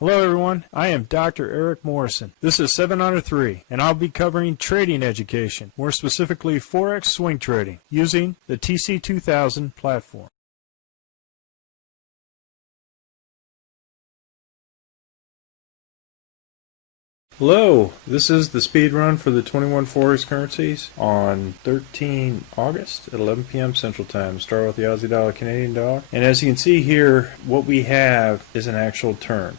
Hello everyone, I am Dr. Eric Morrison. This is 7 Under 3, and I'll be covering trading education, more specifically Forex swing trading, using the TC2000 platform. Hello, this is the speed run for the 21 Forex currencies on 13 August at 11 p.m. Central Time. Start with the Aussie dollar, Canadian dollar. And as you can see here, what we have is an actual turn.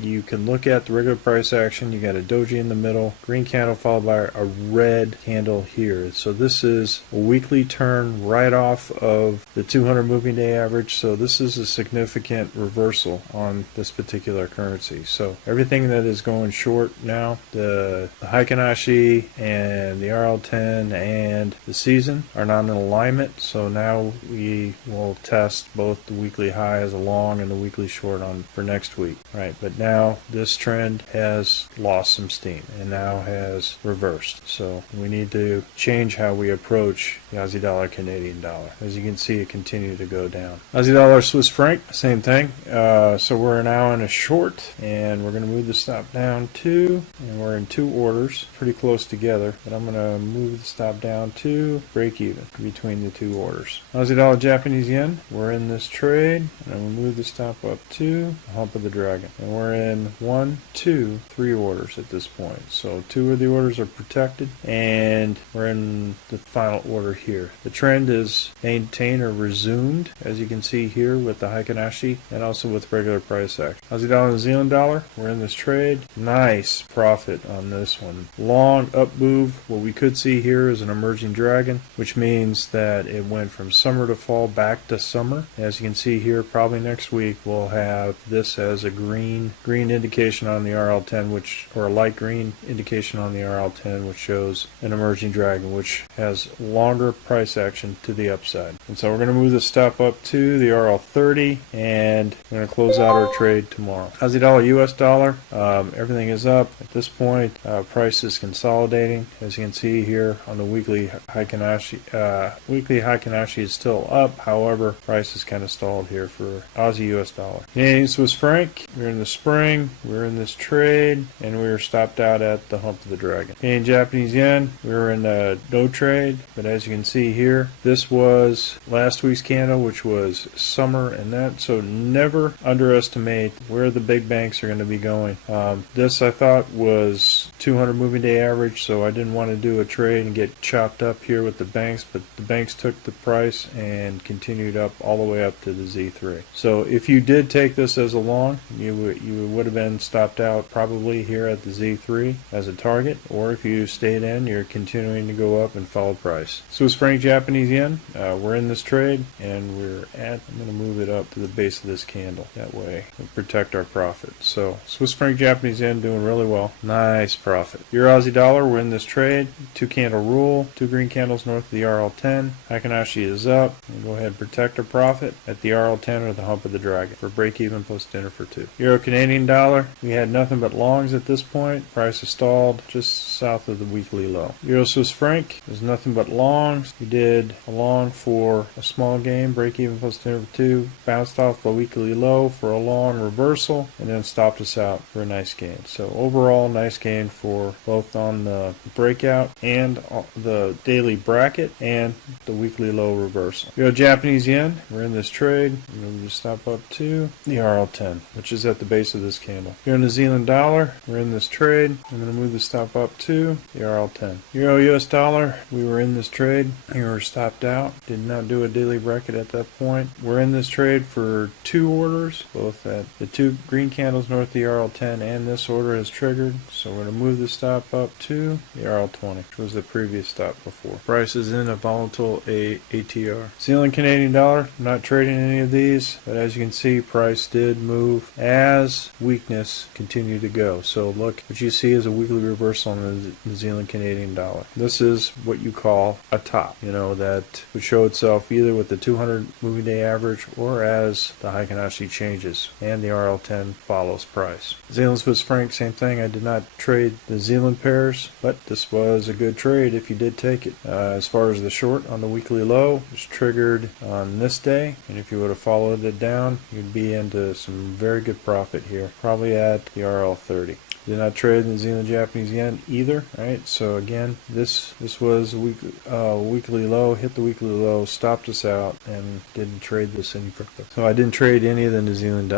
You can look at the regular price action. You got a doji in the middle, green candle followed by a red candle here. So this is a weekly turn right off of the 200 moving day average. So this is a significant reversal on this particular currency. So everything that is going short now, the Heikin-Ashi and the RL10 and the season are not in alignment, so now we will test both the weekly high as a long and the weekly short on for next week. Right, but now this trend has lost some steam and now has reversed, so we need to change how we approach the Aussie dollar, Canadian dollar. As you can see, it continued to go down. Aussie dollar, Swiss franc, same thing. So we're now in a short, and we're going to move the stop down to, and we're in two orders pretty close together, but I'm going to move the stop down to break even between the two orders. Aussie dollar, Japanese yen, we're in this trade, and I'm going to move the stop up to the hump of the dragon, and we're in 1, 2, 3 orders at this point. So 2 of the orders are protected, and we're in the final order here. The trend is maintained or resumed, as you can see here with the Heikin-Ashi and also with regular price action. Aussie dollar, New Zealand dollar, we're in this trade. Nice profit on this one. Long up move. What we could see here is an emerging dragon, which means that it went from summer to fall back to summer. As you can see here, probably next week we'll have this as a green indication on the RL10, or a light green indication on the RL10, which shows an emerging dragon, which has longer price action to the upside. And so we're going to move the stop up to the RL30, and we're going to close out our trade tomorrow. Aussie dollar, US dollar, everything is up. At this point, price is consolidating. As you can see here on the weekly Heikin-Ashi is still up. However, price is kind of stalled here for Aussie US dollar. Canadian Swiss franc, we're in the spring, we're in this trade, and we were stopped out at the hump of the dragon. Canadian Japanese yen, we were in no trade, but as you can see here, this was last week's candle, which was summer and that, so never underestimate where the big banks are going to be going. This I thought was 200 moving day average, so I didn't want to do a trade and get chopped up here with the banks, but the banks took the price and continued up all the way up to the Z3. So if you did take this as a long, you would have been stopped out probably here at the Z3 as a target, or if you stayed in, you're continuing to go up and follow price. Swiss franc, Japanese yen, we're in this trade, and I'm going to move it up to the base of this candle. That way we'll protect our profit. So Swiss franc, Japanese yen doing really well. Nice profit. Euro Aussie dollar, we're in this trade. 2 candle rule, 2 green candles north of the RL10. Heikin-Ashi is up. We'll go ahead and protect our profit at the RL10 or the hump of the dragon for break even plus dinner for 2. Euro Canadian dollar, we had nothing but longs at this point. Price is stalled just south of the weekly low. Euro Swiss franc, there's nothing but longs. We did a long for a small game, break even plus dinner for 2. Bounced off the weekly low for a long reversal, and then stopped us out for a nice gain. So overall, nice gain for both on the breakout and the daily bracket and the weekly low reversal. Euro Japanese yen, we're in this trade. We're going to stop up to the RL10, which is at the base of this candle. Euro New Zealand dollar, we're in this trade. I'm going to move the stop up to the RL10. Euro US dollar, we were in this trade. We were stopped out. Did not do a daily bracket at that point. We're in this trade for 2 orders, both at the 2 green candles north of the RL10, and this order is triggered. So we're going to move the stop up to the RL20, which was the previous stop before. Price is in a volatile ATR. Zealand Canadian dollar, not trading any of these, but as you can see, price did move as weakness continued to go. So look, what you see is a weekly reversal on the New Zealand Canadian dollar. This is what you call a top, that would show itself either with the 200 moving day average or as the Heikin-Ashi changes and the RL10 follows price. Zealand Swiss franc, same thing. I did not trade the New Zealand pairs, but this was a good trade if you did take it. As far as the short on the weekly low, it was triggered on this day, and if you would have followed it down, you'd be into some very good profit here, probably at the RL30. Did not trade the New Zealand Japanese yen either, right? So again, this was a weekly low, hit the weekly low, stopped us out, and didn't trade this any further. So I didn't trade any of the New Zealand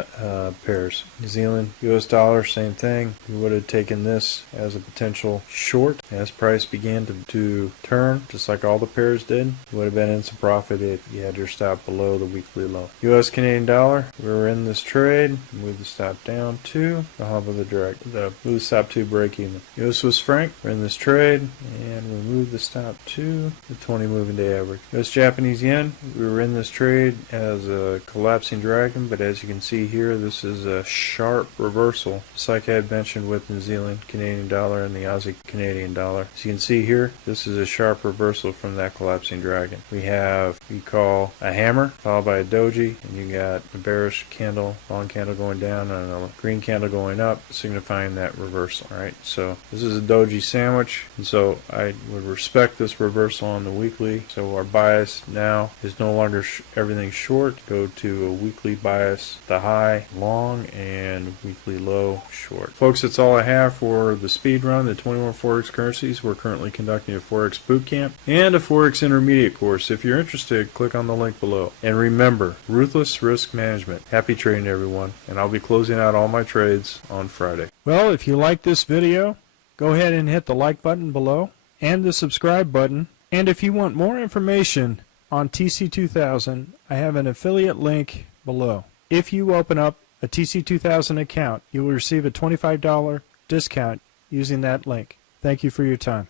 pairs. New Zealand, US dollar, same thing. We would have taken this as a potential short as price began to turn, just like all the pairs did. You would have been in some profit if you had your stop below the weekly low. US Canadian dollar, we were in this trade, moved the stop down to the hump of the dragon. Move the stop to break even. US Swiss franc, we're in this trade, and we move the stop to the 20 moving day average. US Japanese yen, we were in this trade as a collapsing dragon, but as you can see here, this is a sharp reversal, just like I had mentioned with New Zealand Canadian dollar and the Aussie Canadian dollar. As you can see here, this is a sharp reversal from that collapsing dragon. We have, we call a hammer, followed by a doji, and you got a bearish candle, long candle going down, and a green candle going up, signifying that reversal. Alright, so this is a doji sandwich, and so I would respect this reversal on the weekly. So our bias now is no longer everything short, go to a weekly bias, the high long and weekly low short. Folks, that's all I have for the speed run, the 21 Forex currencies. We're currently conducting a Forex bootcamp and a Forex intermediate course. If you're interested, click on the link below. And remember, ruthless risk management. Happy trading, everyone, and I'll be closing out all my trades on Friday. Well, if you like this video, go ahead and hit the like button below and the subscribe button. And if you want more information on TC2000, I have an affiliate link below. If you open up a TC2000 account, you will receive a $25 discount using that link. Thank you for your time.